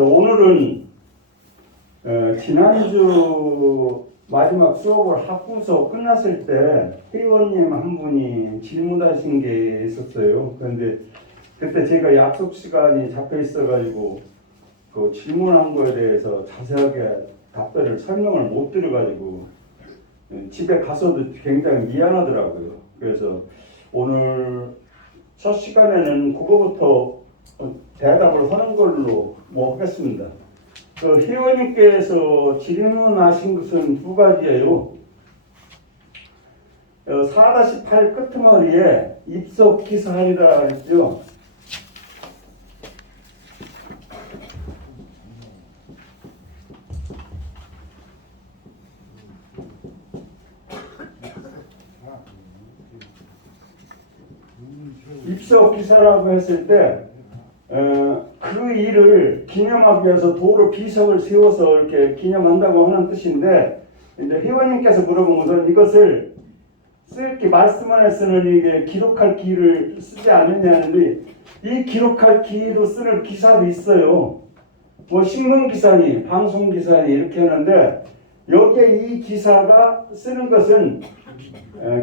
오늘은 지난주 마지막 수업을 학부 수업 끝났을 때 회원님 한 분이 질문하신 게 있었어요. 그런데 그때 제가 약속 시간이 잡혀 있어가지고 그 질문한 거에 대해서 자세하게 답변을 설명을 못 드려가지고 집에 가서도 굉장히 미안하더라고요. 그래서 오늘 첫 시간에는 그거부터 대답을 하는 걸로 하겠습니다. 그 회원님께서 질문하신 것은 두 가지예요. 4-8 끄트머리에 입석 기사하리라 했죠. 입석 기사라고 했을 때 그 일을 기념하기 위해서 도로 비석을 세워서 이렇게 기념한다고 하는 뜻인데, 이제 회원님께서 물어본 것은 이것을 쓸게 말씀 안에 쓰는 이게 기록할 기를 쓰지 않느냐는데, 이 기록할 기로 쓰는 기사도 있어요. 신문 기사니 방송 기사니 이렇게 하는데, 여기에 이 기사가 쓰는 것은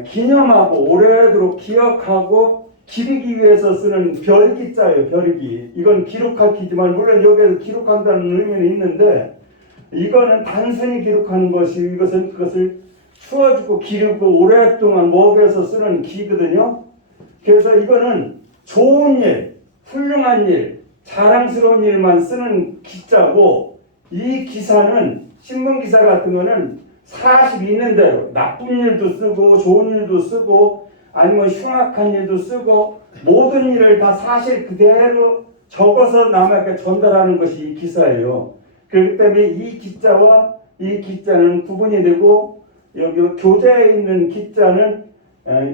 기념하고 오래도록 기억하고 기리기 위해서 쓰는 별기자예요. 별기. 이건 기록할 기지만 물론 여기에도 기록한다는 의미는 있는데, 이거는 단순히 기록하는 것이 그것을 추워주고 기르고 오랫동안 먹여서 쓰는 기거든요. 그래서 이거는 좋은 일, 훌륭한 일, 자랑스러운 일만 쓰는 기자고, 이 기사는 신문 기사 같은 거는 사실 있는 대로 나쁜 일도 쓰고 좋은 일도 쓰고 아니면 흉악한 일도 쓰고 모든 일을 다 사실 그대로 적어서 남에게 전달하는 것이 이 기사예요. 그렇기 때문에 이 기자와 이 기자는 구분이 되고, 여기 교재에 있는 기자는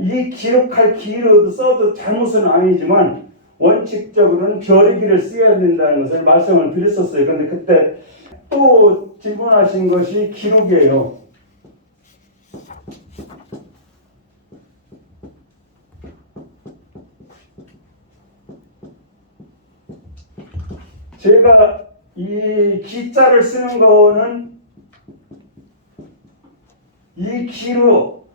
이 기록할 기로도 써도 잘못은 아니지만 원칙적으로는 별의기를 써야 된다는 것을 말씀을 드렸었어요. 그런데 그때 또 질문하신 것이 기록이에요. 제가 이 기자를 쓰는 거는 이 기로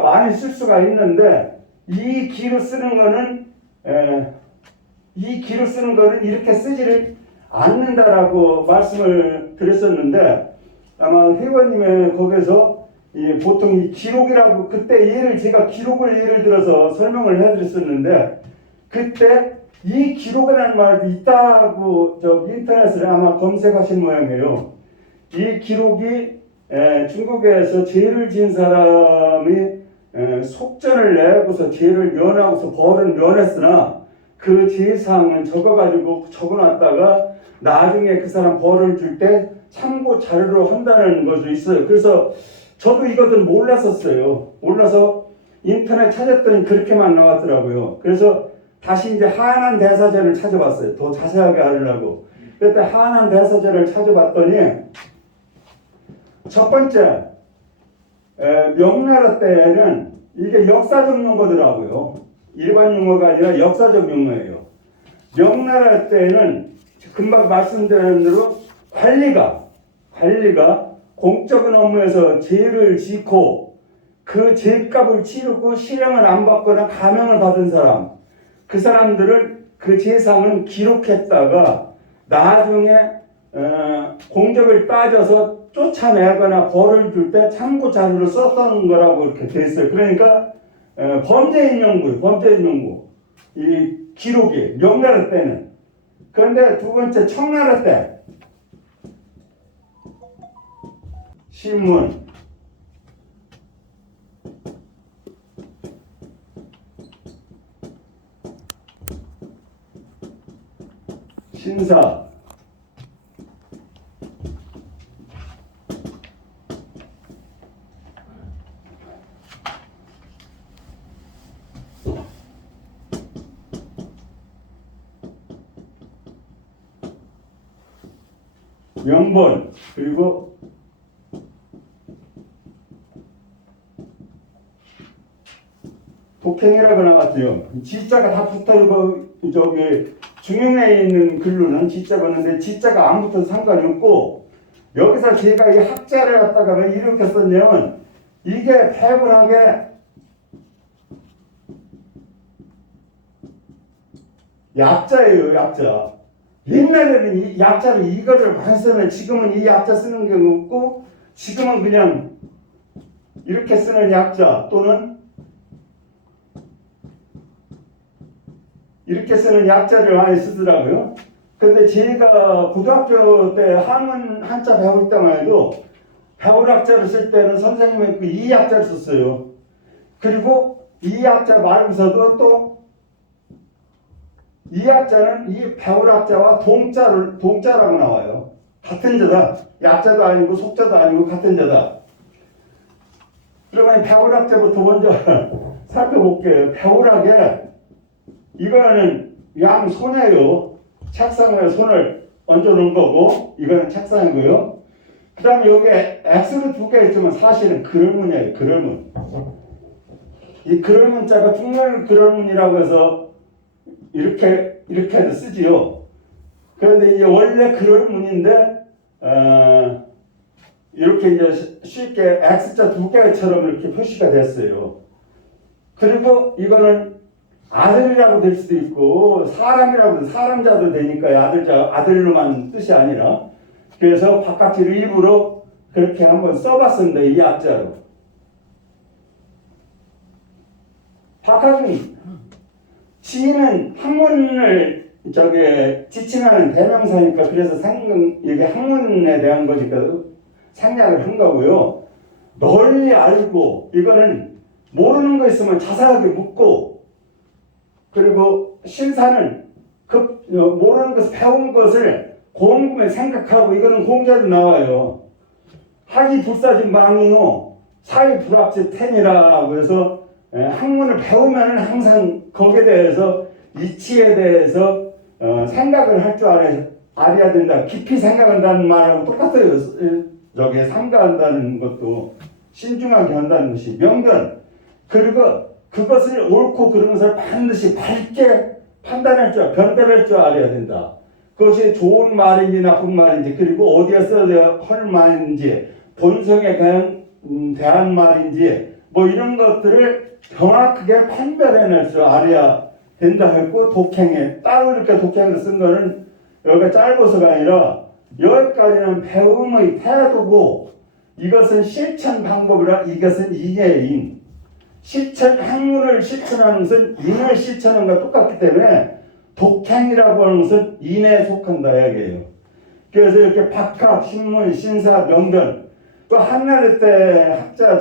많이 쓸 수가 있는데, 이 기로 쓰는 거는 이렇게 쓰지를 않는다라고 말씀을 드렸었는데, 아마 회원님의 거기서 보통 이 기록이라고 그때 제가 기록을 예를 들어서 설명을 해드렸었는데, 그때 이 기록이라는 말도 있다고 인터넷을 아마 검색하신 모양이에요. 이 기록이 중국에서 죄를 지은 사람이 속전을 내고서 죄를 면하고서 벌은 면했으나 그 죄상을 적어놨다가 나중에 그 사람 벌을 줄 때 참고 자료로 한다는 것도 있어요. 그래서 저도 이것은 몰랐었어요. 몰라서 인터넷 찾았더니 그렇게만 나왔더라고요. 그래서 다시 이제 하난 대사전을 찾아봤어요. 더 자세하게 알려고. 그때 하난 대사전을 찾아봤더니 첫 번째, 명나라 때는 이게 역사적 용어더라고요. 일반 용어가 아니라 역사적 용어예요. 명나라 때는 금방 말씀드린 대로 관리가 공적인 업무에서 죄를 짓고 그 죄값을 치르고 실형을 안 받거나 감형을 받은 사람, 그 사람들을 그 재상은 기록했다가 나중에 공적을 따져서 쫓아내거나 벌을 줄 때 참고 자료를 썼던 거라고 이렇게 돼 있어요. 그러니까 범죄인 용구 이 기록이 명나라 때는. 그런데 두 번째 청나라 때 신문, 신사, 명본, 그리고 독행이라고 나왔어요. 지자가 다 붙어있고 중용에 있는 글로는 지자가 있는데 지자가 안 붙어서 상관이 없고 여기서 제가 이 학자를 갖다가 왜 이렇게 썼냐면 이게 패불하게 약자예요, 약자. 옛날에는 이 약자를 이거를 많이 쓰면 지금은 이 약자 쓰는 경우 없고 지금은 그냥 이렇게 쓰는 약자 또는 이렇게 쓰는 약자를 많이 쓰더라고요. 근데 제가 고등학교 때 한자 배울 때만 해도 배울 학자를 쓸 때는 선생님이 이 약자를 썼어요. 그리고 이 약자 말고서도 또 이 약자는 이 배울 학자와 동자라고 나와요. 같은 자다. 약자도 아니고 속자도 아니고 같은 자다. 그러면 배울 학자부터 먼저 살펴볼게요. 배울학에 이거는 양손이에요. 책상 위에 손을 얹어놓은 거고 이거는 책상이고요. 그 다음에 여기에 X로 두 개 있지만 사실은 그럴문이에요. 그럴문. 이 그럴문자가 중물 그럴문이라고 해서 이렇게도 쓰지요. 그런데 이제 원래 그럴문인데 이렇게 이제 쉽게 X자 두 개처럼 이렇게 표시가 됐어요. 그리고 이거는 아들이라고 될 수도 있고 사람이라고 사람자도 되니까 아들로만 뜻이 아니라 그래서 바깥으로 일부러 그렇게 한번 써봤습니다. 이 약자로. 바깥은 지는 학문을 지칭하는 대명사니까 그래서 이게 학문에 대한 거니까 생략을 한 거고요. 널리 알고 이거는 모르는 거 있으면 자세하게 묻고 그리고 신사는 모르는 것을 배운 것을 곰곰이 생각하고 이거는 공자도 나와요. 학이 불사진 망이요 사회 불합지 텐이라고 해서 학문을 배우면 항상 거기에 대해서 이치에 대해서 생각을 할 줄 알아야 된다. 깊이 생각한다는 말하고 똑같아요. 저기 삼가한다는 것도 신중하게 한다는 것이 명견. 그리고 그것을 옳고 그른 것을 반드시 밝게 판단할 줄, 변별할 줄 알아야 된다. 그것이 좋은 말인지 나쁜 말인지 그리고 어디에 써야 할 말인지 본성에 대한 말인지 뭐 이런 것들을 정확하게 판별해낼 줄 알아야 된다 했고 독행에 따로 이렇게 독행을 쓴 거는 여기가 짧아서가 아니라 여기까지는 배움의 태도고 이것은 실천 방법이라 이것은 인예인 학문을 실천하는 것은 인을 실천하는 것과 똑같기 때문에 독행이라고 하는 것은 인에 속한다 이야기예요. 그래서 이렇게 박학, 신문, 신사, 명변 또 한나라 때 학자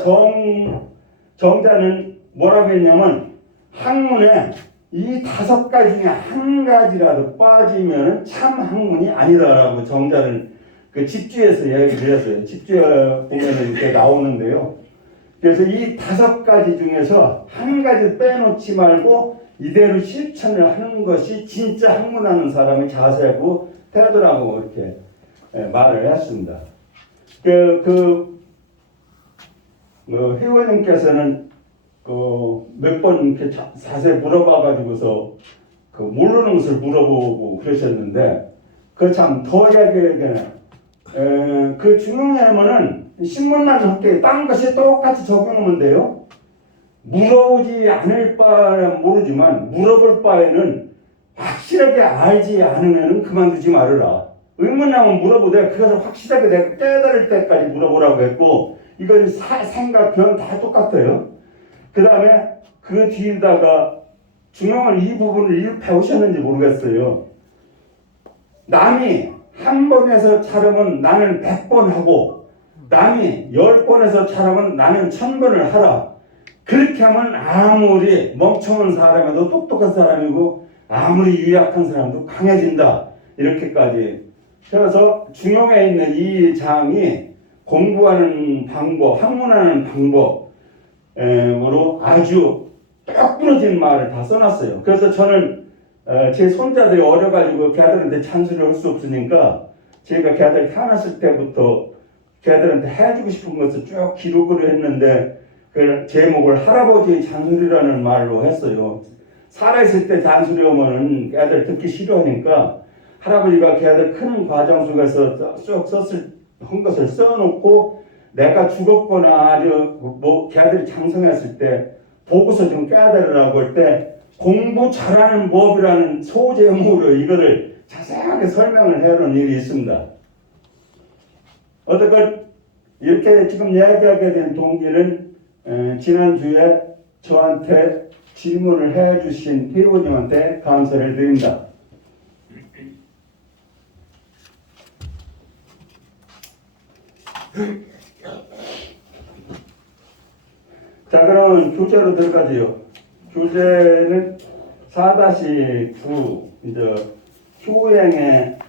정자는 뭐라고 했냐면 학문에 이 5가지 중에 한 가지라도 빠지면 참 학문이 아니다라고 정자는 그 집주에서 이야기를 했어요. 집주에 보면 이렇게 나오는데요. 그래서 이 5가지 중에서 한 가지 빼놓지 말고 이대로 실천을 하는 것이 진짜 학문하는 사람의 자세고 태도라고 이렇게 말을 했습니다. 회원님께서는 몇 번 이렇게 자세히 물어봐가지고서 모르는 것을 물어보고 그러셨는데 그 참 더 이야기하기에는 그 중요하면은 신문만 함께 딴 것이 똑같이 적용하면 돼요. 물어보지 않을 바는 모르지만 물어볼 바에는 확실하게 알지 않으면 그만두지 말으라. 의문 나면 물어보되 그것을 확실하게 내가 깨달을 때까지 물어보라고 했고 이건 생각, 변 다 똑같아요. 그 다음에 그 뒤에다가 중용은 이 부분을 배우셨는지 모르겠어요. 남이 한 번에서 차려면 나는 100번 하고 남이 10번에서 차려면 나는 1000번을 하라. 그렇게 하면 아무리 멍청한 사람이도 똑똑한 사람이고 아무리 유약한 사람도 강해진다. 이렇게까지. 그래서 중용에 있는 이 장이 공부하는 방법, 학문하는 방법으로 아주 똑 부러진 말을 다 써놨어요. 그래서 저는 제 손자들이 어려가지고 걔들한테 찬수를 할 수 없으니까 제가 걔들 태어났을 때부터 걔들한테 해주고 싶은 것을 쭉 기록을 했는데 그 제목을 할아버지의 잔소리라는 말로 했어요. 살아있을 때 잔소리 오면은 애들 듣기 싫어하니까 할아버지가 걔들 크는 과정 속에서 쭉 한 것을 써놓고 내가 죽었거나 아주 뭐 걔들이 장성했을 때 보고서 좀 깨달으라고 할 때 공부 잘하는 법이라는 소제목으로 이거를 자세하게 설명을 해놓은 일이 있습니다. 어떻게 이렇게 지금 이야기하게 된 동기는 지난주에 저한테 질문을 해주신 회원님한테 감사를 드립니다. 자, 그럼 교재로 들어가지요. 교재는 4-9 이제 효행의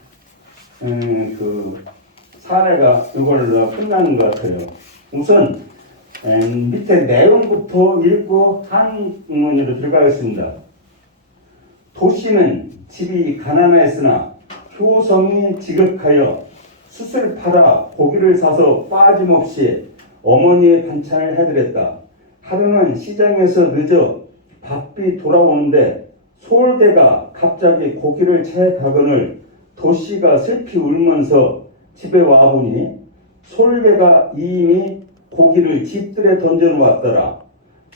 그 사례가 이걸로 끝나는 것 같아요. 우선 밑에 내용부터 읽고 한문으로 들어가겠습니다. 도씨는 집이 가난했으나 효성이 지극하여 숯을 팔아 고기를 사서 빠짐없이 어머니의 반찬을 해드렸다. 하루는 시장에서 늦어 바삐 돌아오는데 솔개가 갑자기 고기를 채 가거늘 도씨가 슬피 울면서 집에 와보니 솔개가 이미 고기를 집들에 던져놓았더라.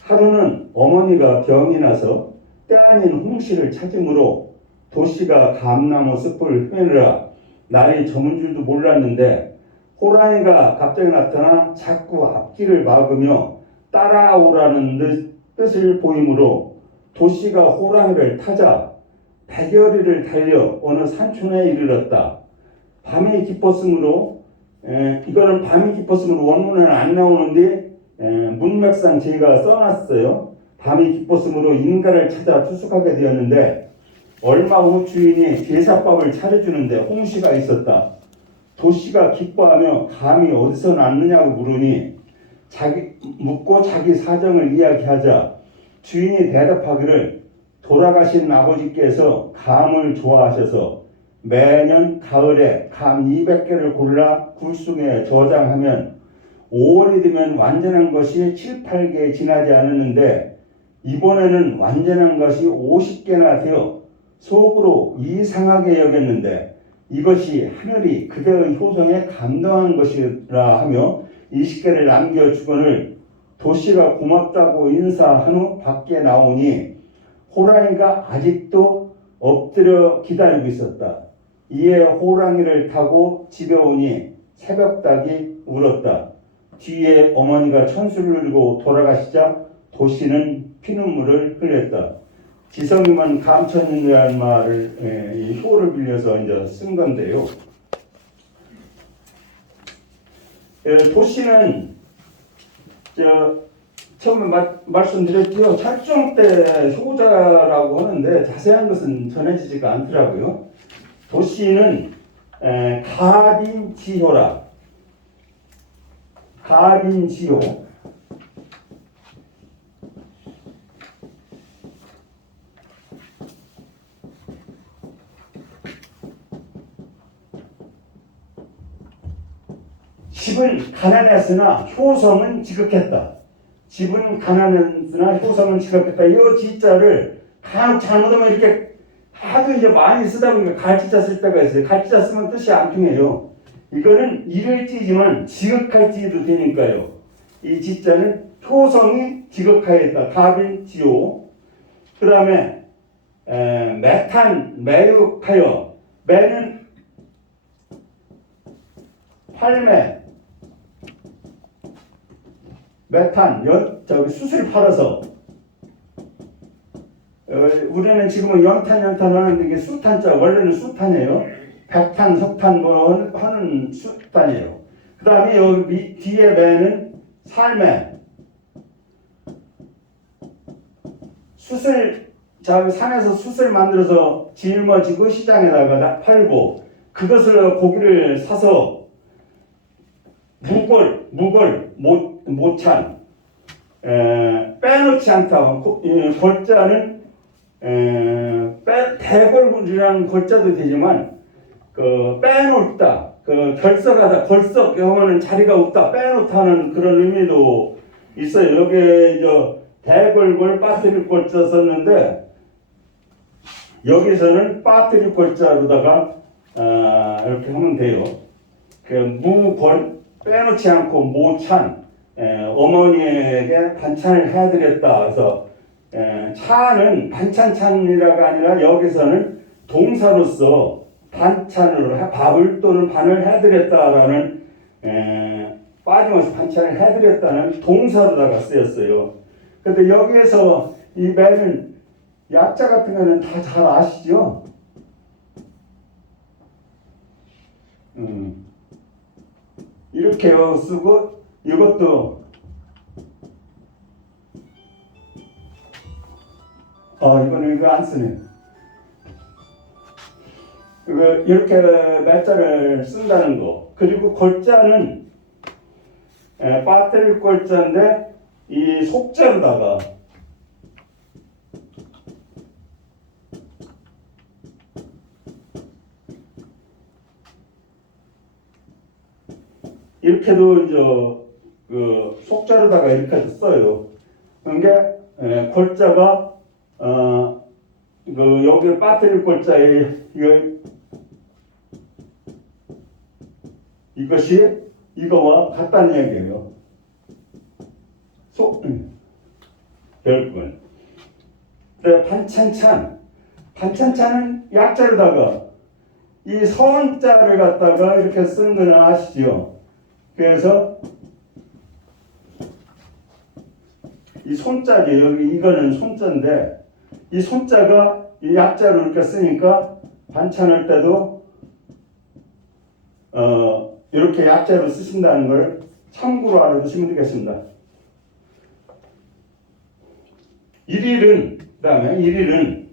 하루는 어머니가 병이 나서 때 아닌 홍시를 찾으므로 도씨가 감나무 숲을 헤매느라 날이 저문 줄도 몰랐는데 호랑이가 갑자기 나타나 자꾸 앞길을 막으며 따라오라는 뜻을 보이므로 도씨가 호랑이를 타자 100여리를 달려 어느 산촌에 이르렀다. 밤이 깊었으므로 이거는 밤이 깊었으므로 원문은 안 나오는데 문맥상 제가 써놨어요. 밤이 깊었으므로 인가를 찾아 투숙하게 되었는데 얼마 후 주인이 제사밥을 차려주는데 홍시가 있었다. 도씨가 기뻐하며 감이 어디서 났느냐고 물으니 묻고 자기 사정을 이야기하자 주인이 대답하기를 돌아가신 아버지께서 감을 좋아하셔서 매년 가을에 감 200개를 골라 굴송에 저장하면 5월이 되면 완전한 것이 7, 8개 지나지 않았는데 이번에는 완전한 것이 50개나 되어 속으로 이상하게 여겼는데 이것이 하늘이 그대의 효성에 감동한 것이라 하며 20개를 남겨주거늘 도씨가 고맙다고 인사한 후 밖에 나오니 호랑이가 아직도 엎드려 기다리고 있었다. 이에 호랑이를 타고 집에 오니 새벽닭이 울었다. 뒤에 어머니가 천수를 누리고 돌아가시자 도씨는 피눈물을 흘렸다. 지성이만 감천이라는 말을 이 효를 빌려서 이제 쓴 건데요. 도씨는 처음에 말씀드렸죠. 찰종 때 효자라고 하는데 자세한 것은 전해지지가 않더라고요. 도씨는 가빈지효라. 가빈지효. 집은 가난했으나 효성은 지극했다. 집은 가난했으나 효성은 지극했다. 이 지자를 간혹 잘못하면 이렇게 하도 이제 많이 쓰다 보니까 갈지자 쓸 때가 있어요. 갈지자 쓰면 뜻이 안 통해요. 이거는 이를 찌지만 지극할 찌도 되니까요. 이 지자는 효성이 지극하였다. 가빈지요. 그 다음에 매탄, 매육하여. 매는 팔매. 매탄, 숯을 팔아서 우리는 지금은 연탄 하는데 이게 수탄자 원래는 수탄이에요. 백탄, 석탄 뭐 하는 수탄이에요. 그 다음에 여기 뒤에 매는 살매. 숯을 산에서 숯을 만들어서 짊어지고 시장에다가 팔고 그것을 고기를 사서 모찬 빼놓지 않다. 골자는 대골이라는 골자도 되지만 빼놓다, 결석하다, 걸석 하면은 자리가 없다, 빼놓다는 그런 의미도 있어요. 여기에 대골골 빠뜨릴 골자 썼는데 여기서는 빠뜨릴 골자로다가 이렇게 하면 돼요. 그 무권 빼놓지 않고 모찬 어머니에게 반찬을 해드렸다. 그래서 찬은 반찬찬이라가 아니라 여기서는 동사로서 반찬으로 밥을 또는 반을 해드렸다라는 빠짐없이 반찬을 해드렸다는 동사로다가 쓰였어요. 근데 여기에서 이 매는 약자 같은 거는 다 잘 아시죠? 이렇게 쓰고 이것도 이거는 이거 안 쓰네. 이렇게 매자를 쓴다는 거. 그리고 골자는 빠뜨릴 골자인데 이 속자로다가 이렇게도 이제 그 속자로다가 이렇게 써요. 그게 골자가 여기 빠뜨릴 골자에 이것이 이거와 같다는 얘기예요. 결국은. 반찬찬은 약자로다가 이 서원자를 갖다가 이렇게 쓰는 거는 아시죠? 그래서 이 손자지, 여기 이거는 손자인데 이 손자가 이 약자로 이렇게 쓰니까 반찬할 때도 이렇게 약자로 쓰신다는 걸 참고로 알아두시면 되겠습니다. 일일은, 그 다음에 일일은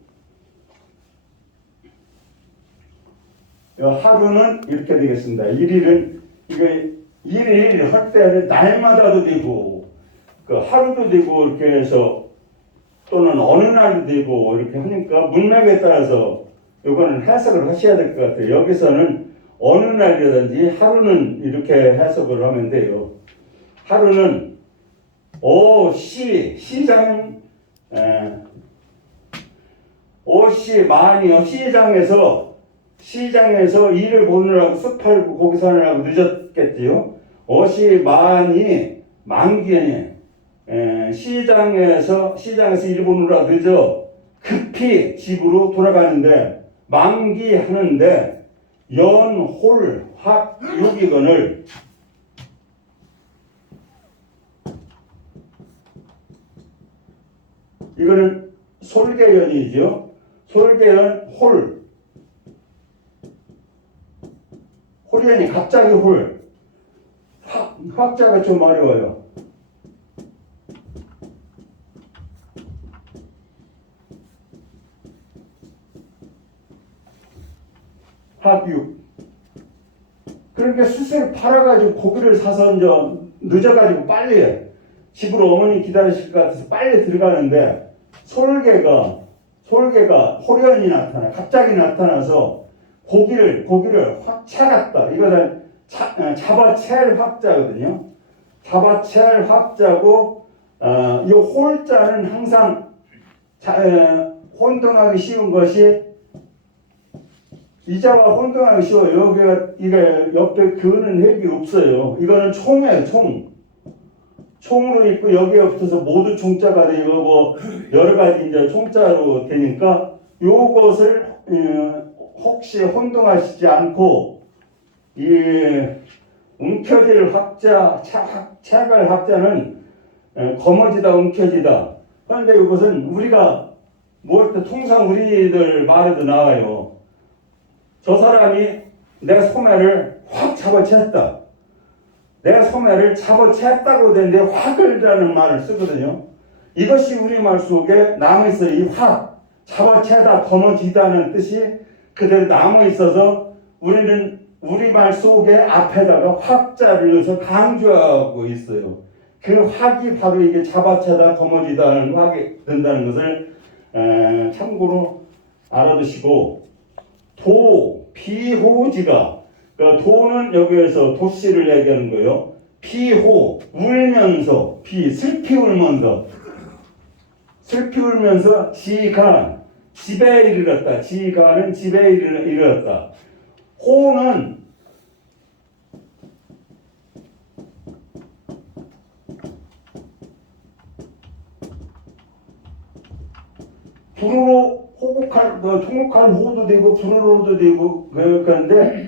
하루는 이렇게 되겠습니다. 일일은 이게 일일 할 때는 날마다도 되고 하루도 되고 이렇게 해서 또는 어느 날도 되고 이렇게 하니까 문맥에 따라서 이거는 해석을 하셔야 될 것 같아요. 여기서는 어느 날이라든지 하루는 이렇게 해석을 하면 돼요. 하루는 시장 오시 많이요. 시장에서 일을 보느라고 쑥 팔고 고기 사느라고 늦었겠지요. 오시 많이 만기에 시장에서 일 보느라 늦어 급히 집으로 돌아가는데 만기하는데 연홀 확 유기근을 이거는 솔개연이죠. 솔개연 홀연이 갑자기 확자가 좀 어려워요. 합육. 그러니까 수세를 팔아가지고 고기를 사서 이제 늦어가지고 빨리 집으로 어머니 기다리실 것 같아서 빨리 들어가는데 솔개가 홀연이 갑자기 나타나서 고기를 확 채갔다. 이거는 잡아챌 확자거든요. 잡아챌 확자고 이 홀자는 항상 혼동하기 쉬운 것이 이자와 혼동하기 쉬워요. 이게 옆에 그는 핵이 없어요. 이거는 총이에요, 총으로 있고 여기에 붙어서 모두 총자가 되고 뭐 여러 가지 이제 총자로 되니까 요것을 혹시 혼동하시지 않고 이 움켜질 확자, 체갈 확자는 거머지다, 움켜지다. 그런데 이것은 우리가 뭘 때 통상 우리들 말에도 나와요. 저 사람이 내 소매를 확 잡아챘다. 내가 소매를 잡아챘다고 되는데 확을이라는 말을 쓰거든요. 이것이 우리말 속에 남아있어요. 이 확, 잡아채다, 거머쥐다는 뜻이 그대로 남아있어서 우리는 우리말 속에 앞에다가 확자를 넣어서 강조하고 있어요. 그 확이 바로 이게 잡아채다, 거머쥐다는 확이 된다는 것을 참고로 알아두시고 비호지가 도는 여기에서 도씨를 얘기하는 거예요. 비호 울면서 슬피 울면서 지간 집에 이르렀다. 지가는 집에 이르렀다. 호는 불어로 통곡한 호도 되고 불어로도 되고 그런데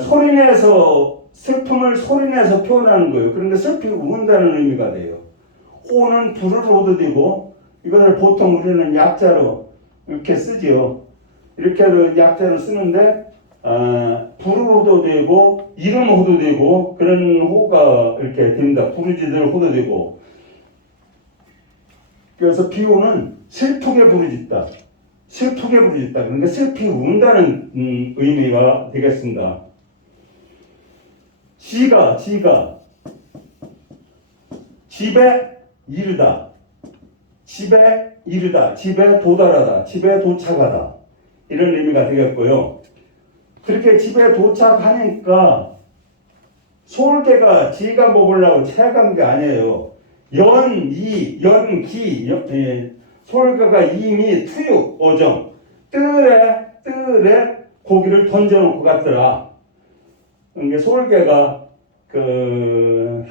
소리내서 슬픔을 소리내서 표현하는 거예요. 그런데 슬피 운다는 의미가 돼요. 호는 불어로도 되고 이것을 보통 우리는 약자로 이렇게 쓰지요. 이렇게 약자로 쓰는데 불어로도 되고 이름호도 되고 그런 호가 이렇게 됩니다. 부르짖을 호도 되고. 그래서 비호는 슬프게 부르짖다. 슬프게 부르짖다. 그러니까 슬피 운다는 의미가 되겠습니다. 지가 집에 이르다. 집에 이르다. 집에 도달하다. 집에 도착하다. 이런 의미가 되겠고요. 그렇게 집에 도착하니까 솔개가 지가 먹으려고 채간 게 아니에요. 연기, 솔개가 이미 투육, 오정, 뜰에 고기를 던져놓고 갔더라. 그러니까 솔개가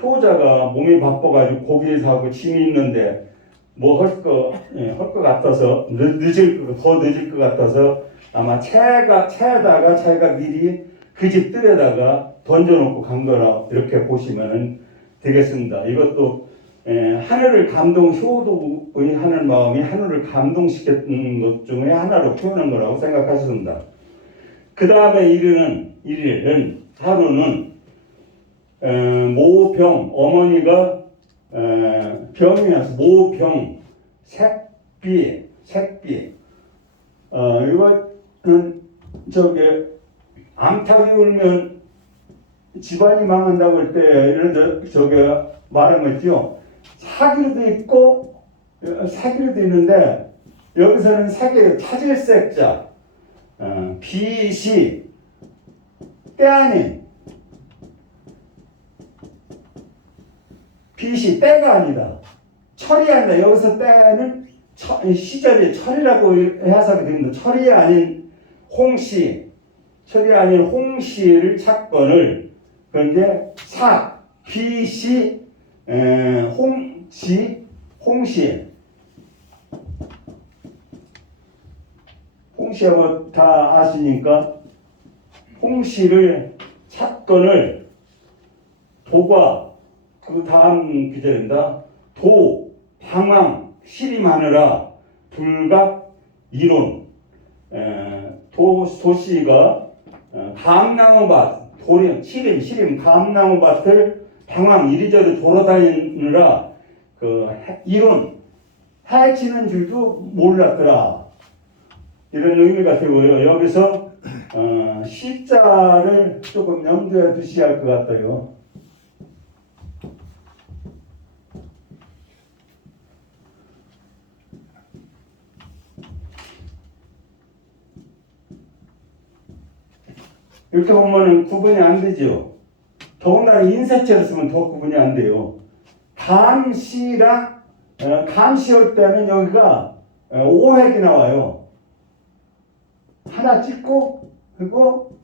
효자가 몸이 바빠가지고 고기 사고 짐이 있는데 뭐 할 것 같아서 더 늦을 것 같아서 아마 채에다가 자기가 미리 그 집 뜰에다가 던져놓고 간 거라 이렇게 보시면 되겠습니다. 이것도 하늘을 효도의 하는 마음이 하늘을 감동시켰던 것 중에 하나로 표현한 거라고 생각하셨습니다. 그 다음에 일일은 하루는 모병 어머니가 병이 나서 모병 색비 이거는 암탉이 울면 집안이 망한다고 할 때 이런 말한 거 있죠. 사기로도 있고 사기로도 있는데 여기서는 사기 찾을 색자 비시 때 아닌 빛이 때가 아니다. 철이 아니다. 여기서 때는 시절이 철이라고 해석이 됩니다. 철이 아닌 홍시를 찾건을 그런데 빛이 홍시하고 다 아시니까 홍시를 찾건을 도과 그 다음 구절입니다. 방황 시림하느라 불각 이론 도시가 감나무밭 시림 감나무밭을 방황 이리저리 돌아다니느라 이론 해치는 줄도 몰랐더라. 이런 의미가 되고요. 여기서 시자를 조금 염두에 두셔야 할 것 같아요. 이렇게 보면은 구분이 안 되죠. 더군다나 인쇄체를 쓰면 더 구분이 안 돼요. 감시랑 감시할 때는 여기가 5획이 나와요. 하나 찍고 그리고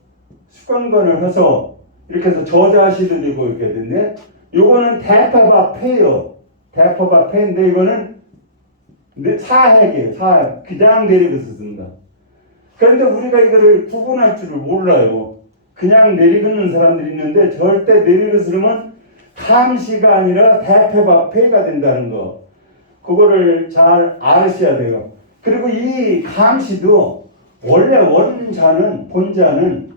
수건건을 해서 이렇게 해서 저자시도 되고 이렇게 되는데 요거는 대파바페예요. 대파바페인데 이거는 4획이에요. 4획. 그냥 내리고 썼습니다. 그런데 우리가 이거를 구분할 줄을 몰라요. 그냥 내리긋는 사람들이 있는데 절대 내리긋으면 감시가 아니라 대패바페가 된다는 거. 그거를 잘 아셔야 돼요. 그리고 이 감시도 원래 본자는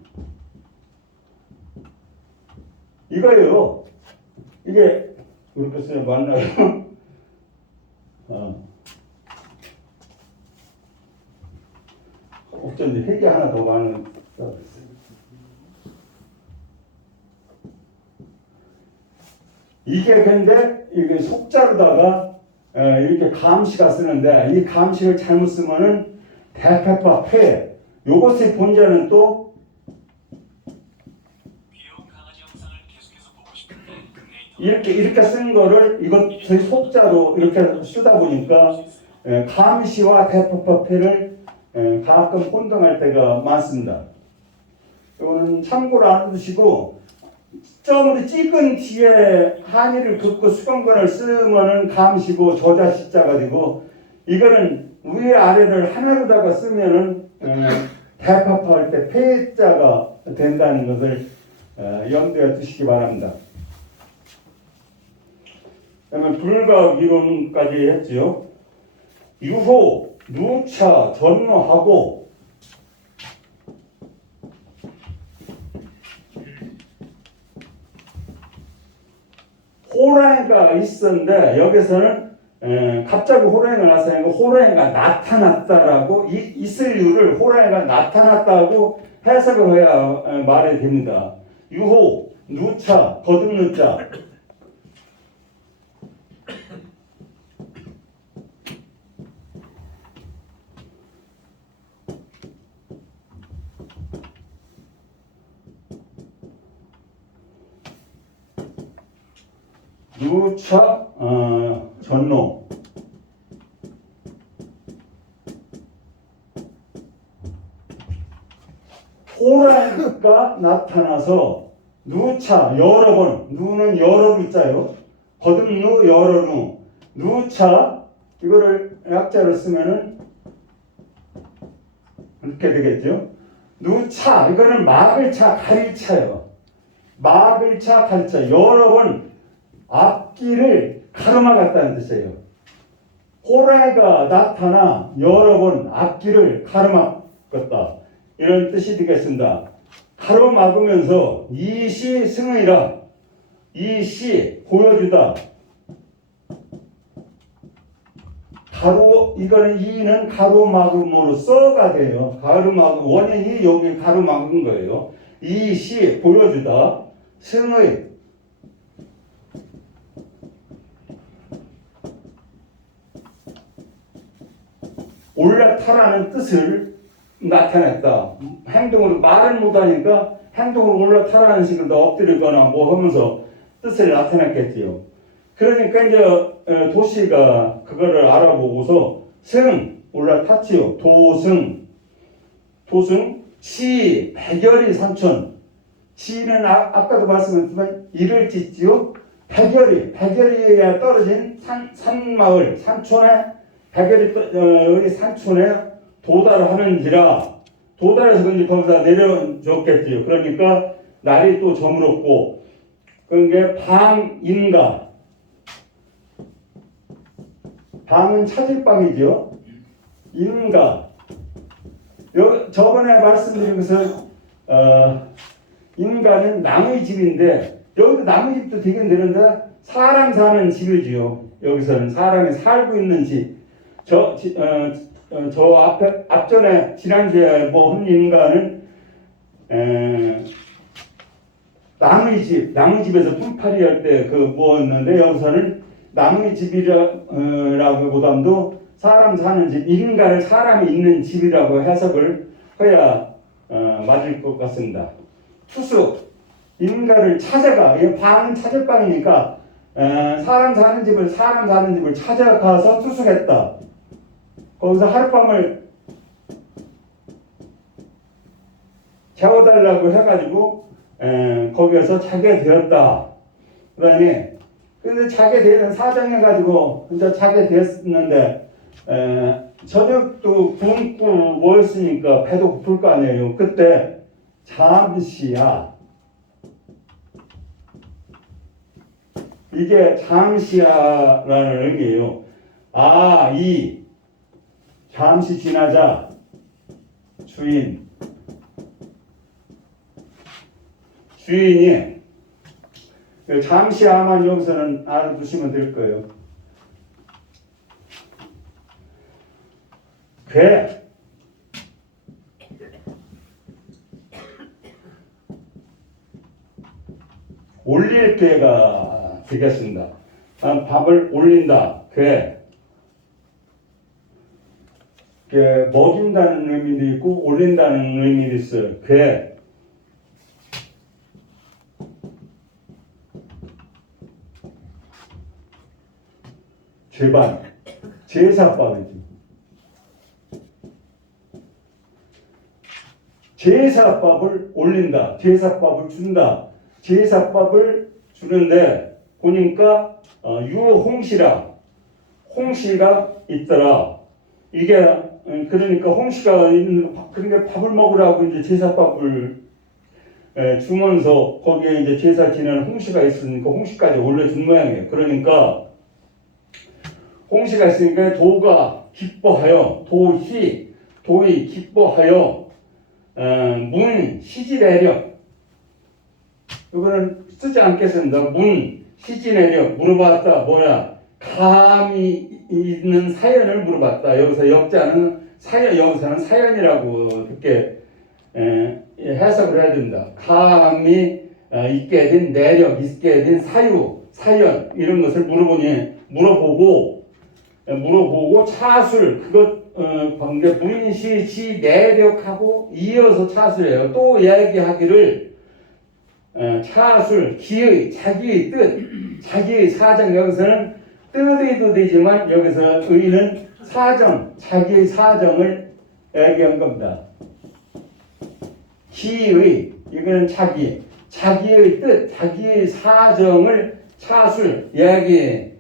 이거예요. 이게 우리 교수님 맞나요? 어쩐지 핵이 하나 더 많은 이게 근데 이게 속자로다가 이렇게 감시가 쓰는데 이 감시를 잘못 쓰면은 대패파 폐 요것의 본자는 또 이렇게 쓴 거를 이것 저희 속자로 이렇게 쓰다 보니까 감시와 대패파 폐를 가끔 혼동할 때가 많습니다. 이거는 참고로 알아두시고 점으로 찍은 뒤에 한의를 긋고 수건권을 쓰면은 감시고 저자시자가 되고 이거는 위에 아래를 하나로다가 쓰면은 대파파할 때 폐자가 된다는 것을 염두에 두시기 바랍니다. 그다음에 불가학 이론까지 했지요. 유호, 누차, 전노하고 호랑이가 있었는데 여기서는 갑자기 호랑이가 나타나니까 호랑이가 나타났다라고 있을 이유를 호랑이가 나타났다고 해석을 해야 말이 됩니다. 유호, 누차, 거듭누자 누차 전노 호랑이가 나타나서 누차 여러 번 누는 여러 루자요 거듭누 여러 누 누차 이거를 약자로 쓰면은 이렇게 되겠죠. 누차 이거는 막을 차 가릴 차요. 막을 차 가릴 차 여러 번 앞길을 가로막았다는 뜻이에요. 호랑이가 나타나 여러 번 앞길을 가로막았다. 이런 뜻이 되겠습니다. 가로막으면서 이시 승의라. 이시 보여주다. 이거는 이는 가로막음으로써가 돼요. 가로막음 원인이 여기 가로막은 거예요. 이시 보여주다. 승의 올라타라는 뜻을 나타냈다. 행동으로 말은 못하니까 행동으로 올라타라는 식으로 엎드리거나 뭐 하면서 뜻을 나타냈겠지요. 그러니까 이제 도시가 그거를 알아보고서 올라탔지요. 도승 시 백열이 산천 시는 아까도 말씀드렸지만 이를 짓지요. 백열이에 떨어진 산마을 산촌에 백열의 산촌에 도달하는지라 도달해서 그런지 거기서 내려줬겠지요. 그러니까 날이 또 저물었고 그게 방인가 방은 찾을 방이죠. 인가 저번에 말씀드린 것은 인가는 남의 집인데 여기도 남의 집도 되긴 되는데 사람 사는 집이지요. 여기서는 사람이 살고 있는 집. 저 앞전에 지난주에 뭐 인가는 남의 집에서 풀파리 할 때 그 뭐였는데 여기서는 남의 집이라고 보담도 사람 사는 집, 인가를 사람이 있는 집이라고 해석을 해야 맞을 것 같습니다. 투숙, 인가를 찾아가. 방은 찾을 방이니까 사람 사는 집을 찾아가서 투숙했다. 거기서 하룻밤을 재워달라고 해가지고 거기에서 자게 되었다. 그 다음에 근데 자게 되는 사정해가지고 이제 자게 됐는데 저녁도 굶고 뭐였으니까 배도 고플 거 아니에요. 그때 잠시야. 이게 잠시야라는 의미예요. 이 잠시 지나자 주인이 잠시야만 여기서는 알아두시면 될 거예요. 괴 올릴 괴가 되겠습니다. 밥을 올린다. 괴 먹인다는 의미도 있고 올린다는 의미도 있어요. 괴 제반 제사밥이지. 제사밥을 올린다. 제사밥을 준다. 제사밥을 주는데 보니까 유홍시라 홍시가 있더라. 이게 그러니까 홍시가 있는 그러니까 밥을 먹으라고 이제 제사밥을 주면서 거기에 이제 제사 지내는 홍시가 있으니까 홍시까지 올려준 모양이에요. 그러니까 홍시가 있으니까 도가 기뻐하여 도이 기뻐하여 문 시지내력 이거는 쓰지 않겠습니다. 문 시지내력 물어봤다. 뭐야? 감이 있는 사연을 물어봤다. 여기서 역자는 사연, 여기서는 사연이라고 그렇게 해석을 해야 됩니다. 감이 있게 된 내력, 있게 된 사연 이런 것을 물어보고 차술 그것 관계 문시지 내력하고 이어서 차술해요. 또 이야기하기를 차술 기의 자기의 뜻 자기의 사정 여기서는 뜻의도 되지만 여기서 의는 사정 자기의 사정을 이야기한 겁니다. 기의 이거는 자기의 뜻 자기의 사정을 차술 이야기하자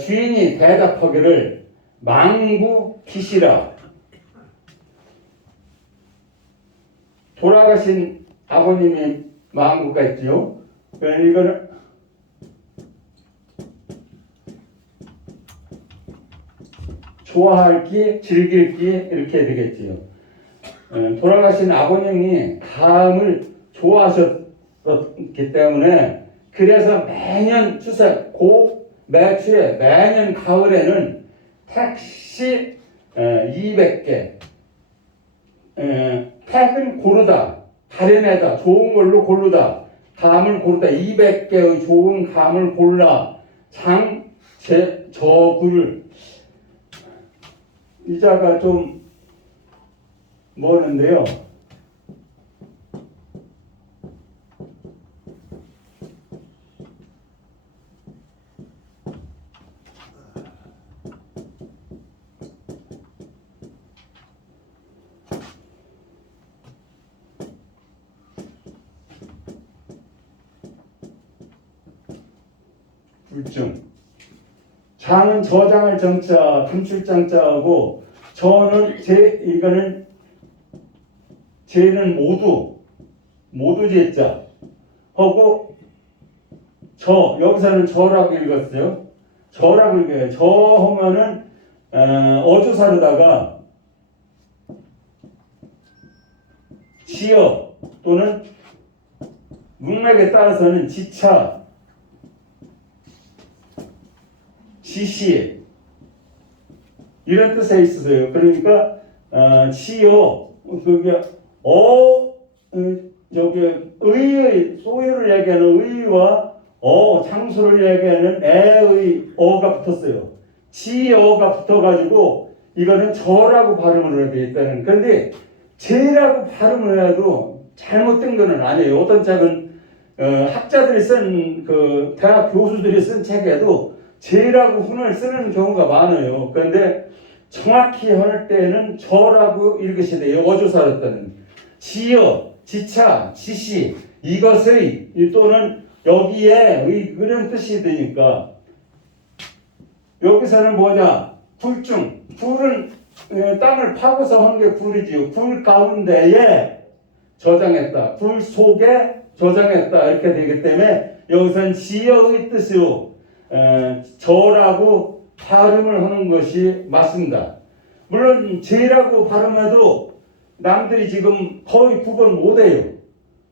주인이 대답하기를 망구 기시라. 돌아가신 아버님이 망구가 있죠. 이거는 좋아할기, 즐길기 이렇게 되겠지요. 돌아가신 아버님이 감을 좋아하셨기 때문에 그래서 매년 추석 매추에 매년 가을에는 택시 200개 택은 고르다 가려내다 좋은 걸로 고르다 감을 고르다 200개의 좋은 감을 골라 저굴 이자가 좀 뭐는데요. 불중. 장은 저장할 정자, 분출장자하고 이거는 제는 모두 제자 하고 여기서는 저라고 읽었어요. 저라고 읽어요. 저 하면은 어조사르다가 지어 또는 문맥에 따라서는 지차 지시 이런 뜻에 있어요. 그러니까 지어 그게 여기 의의 소유를 얘기하는 의와 장소를 얘기하는 애의 어가 붙었어요. 지어가 붙어가지고 이거는 저라고 발음을 해야 되겠다는. 그런데 제라고 발음을 해도 잘못된 거는 아니에요. 어떤 책은 학자들이 쓴 대학 교수들이 쓴 책에도 제라고 훈을 쓰는 경우가 많아요. 그런데 정확히 할 때는 저라고 읽으셔야 돼요. 어조사를 때는 지어, 지차, 지시 이것의 또는 여기에 그런 뜻이 되니까 여기서는 뭐냐? 굴중 굴은 땅을 파고서 한 게 굴이지요. 굴 가운데에 저장했다. 굴 속에 저장했다. 이렇게 되기 때문에 여기서는 지어의 뜻으로 저라고 발음을 하는 것이 맞습니다. 물론 제라고 발음해도 남들이 지금 거의 구분 못해요.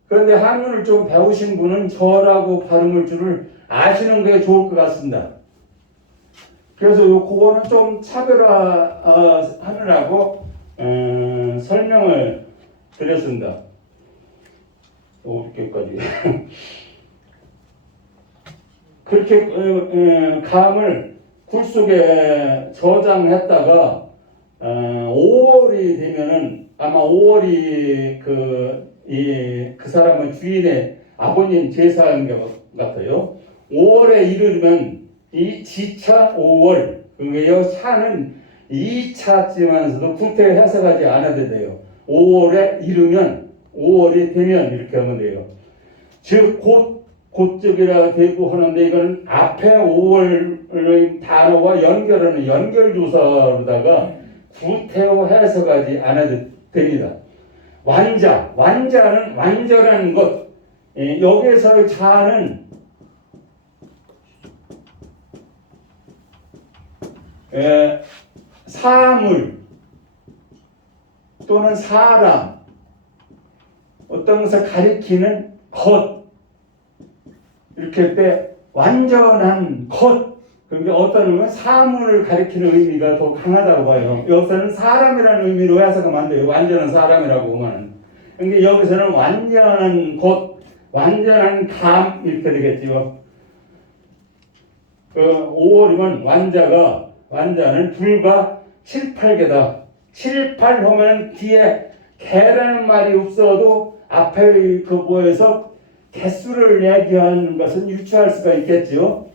그런데 한문을 좀 배우신 분은 저라고 발음을 줄을 아시는 게 좋을 것 같습니다. 그래서 그거는 좀 차별화하느라고 설명을 드렸습니다. 이렇게까지. 그렇게 감을 굴 속에 저장했다가 5월이 되면은 아마 5월이 그 사람의 주인의 아버님 제사인 것 같아요. 5월에 이르면 이 지차 5월 그게요 차는 2차쯤에서도 구태 해석하지 않아도 돼요. 5월에 이르면 5월이 되면 이렇게 하면 돼요. 즉 곧적이라 되고 하는데 이거는 앞에 5월의 단어와 연결하는 연결조사로다가 구태여 해석하지 않아도 됩니다. 완자는 완전한 것. 여기에서의 자는 사물 또는 사람, 어떤 것을 가리키는 것, 이렇게 할 때 완전한 것, 그러니까 어떤 건 사물을 가리키는 의미가 더 강하다고 봐요. 여기서는 사람이라는 의미로 해석하면 안 돼요. 완전한 사람이라고 하면. 그러니까 여기서는 완전한 것, 완전한 감 이렇게 되겠죠. 5월이면 완자는 불과 7, 8개다. 7, 8 하면 뒤에 개라는 말이 없어도 앞에 그 뭐에서 개수를 얘기하는 것은 유추할 수가 있겠죠.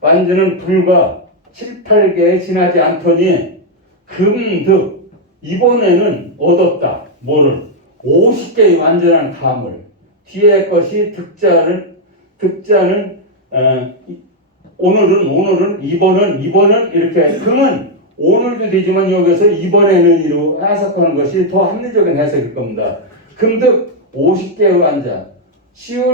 완자는 불과 7, 8개에 지나지 않더니 금득 이번에는 얻었다. 뭐를? 50개의 완전한 감을. 뒤에 것이 득자는 오늘은 이번은 이렇게 금은 오늘도 되지만 여기서 이번에는 이로 해석하는 것이 더 합리적인 해석일 겁니다. 금득 50개의 완자 10월